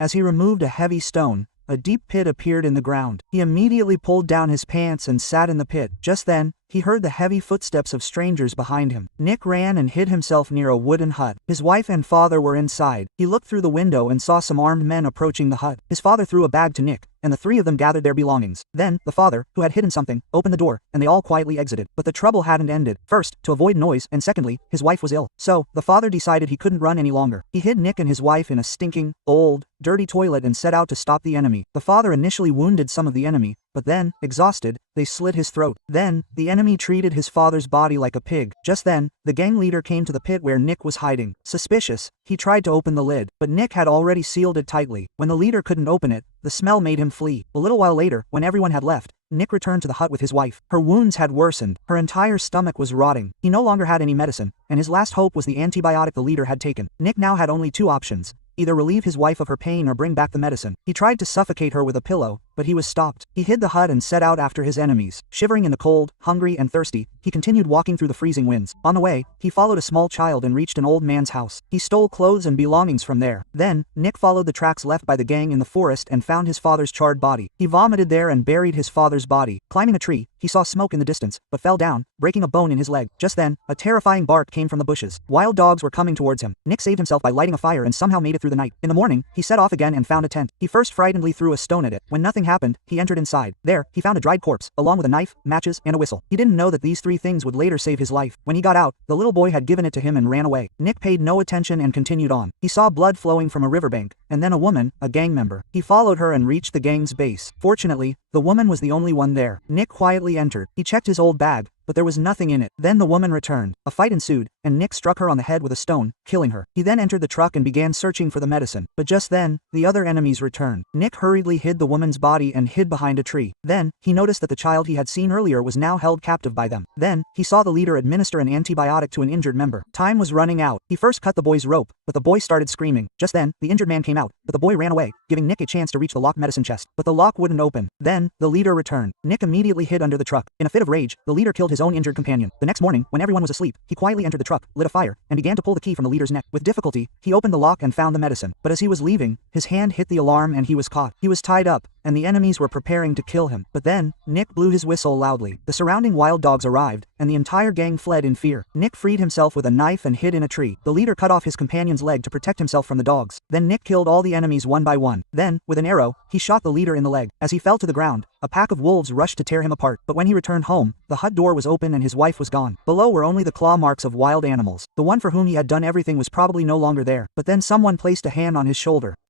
As he removed a heavy stone, a deep pit appeared in the ground. He immediately pulled down his pants and sat in the pit. Just then, he heard the heavy footsteps of strangers behind him. Nick ran and hid himself near a wooden hut. His wife and father were inside. He looked through the window and saw some armed men approaching the hut. His father threw a bag to Nick, and the three of them gathered their belongings. Then, the father, who had hidden something, opened the door, and they all quietly exited. But the trouble hadn't ended. First, to avoid noise, and secondly, his wife was ill. So, the father decided he couldn't run any longer. He hid Nick and his wife in a stinking, old, dirty toilet and set out to stop the enemy. The father initially wounded some of the enemy, but then, exhausted, they slit his throat. Then, the enemy treated his father's body like a pig. Just then, the gang leader came to the pit where Nick was hiding. Suspicious, he tried to open the lid, but Nick had already sealed it tightly. When the leader couldn't open it, the smell made him flee. A little while later, when everyone had left, Nick returned to the hut with his wife. Her wounds had worsened. Her entire stomach was rotting. He no longer had any medicine, and his last hope was the antibiotic the leader had taken. Nick now had only two options: either relieve his wife of her pain or bring back the medicine. He tried to suffocate her with a pillow, but he was stopped. He hid the hut and set out after his enemies. Shivering in the cold, hungry and thirsty, he continued walking through the freezing winds. On the way, he followed a small child and reached an old man's house. He stole clothes and belongings from there. Then, Nick followed the tracks left by the gang in the forest and found his father's charred body. He vomited there and buried his father's body. Climbing a tree, he saw smoke in the distance, but fell down, breaking a bone in his leg. Just then, a terrifying bark came from the bushes. Wild dogs were coming towards him. Nick saved himself by lighting a fire and somehow made it through the night. In the morning, he set off again and found a tent. He first frightenedly threw a stone at it. When nothing happened, he entered inside. There, he found a dried corpse, along with a knife, matches, and a whistle. He didn't know that these three things would later save his life. When he got out, the little boy had given it to him and ran away. Nick paid no attention and continued on. He saw blood flowing from a riverbank, and then a woman, a gang member. He followed her and reached the gang's base. Fortunately, the woman was the only one there. Nick quietly entered. He checked his old bag, but there was nothing in it. Then the woman returned. A fight ensued, and Nick struck her on the head with a stone, killing her. He then entered the truck and began searching for the medicine. But just then, the other enemies returned. Nick hurriedly hid the woman's body and hid behind a tree. Then, he noticed that the child he had seen earlier was now held captive by them. Then, he saw the leader administer an antibiotic to an injured member. Time was running out. He first cut the boy's rope, but the boy started screaming. Just then, the injured man came out, but the boy ran away, giving Nick a chance to reach the locked medicine chest. But the lock wouldn't open. Then, the leader returned. Nick immediately hid under the truck. In a fit of rage, the leader killed his own injured companion. The next morning, when everyone was asleep, he quietly entered the truck, lit a fire, and began to pull the key from the leader's neck. With difficulty, he opened the lock and found the medicine. But as he was leaving, his hand hit the alarm and he was caught. He was tied up, and the enemies were preparing to kill him. But then, Nick blew his whistle loudly. The surrounding wild dogs arrived, and the entire gang fled in fear. Nick freed himself with a knife and hid in a tree. The leader cut off his companion's leg to protect himself from the dogs. Then Nick killed all the enemies one by one. Then, with an arrow, he shot the leader in the leg. As he fell to the ground, a pack of wolves rushed to tear him apart. But when he returned home, the hut door was open and his wife was gone. Below were only the claw marks of wild animals. The one for whom he had done everything was probably no longer there. But then someone placed a hand on his shoulder.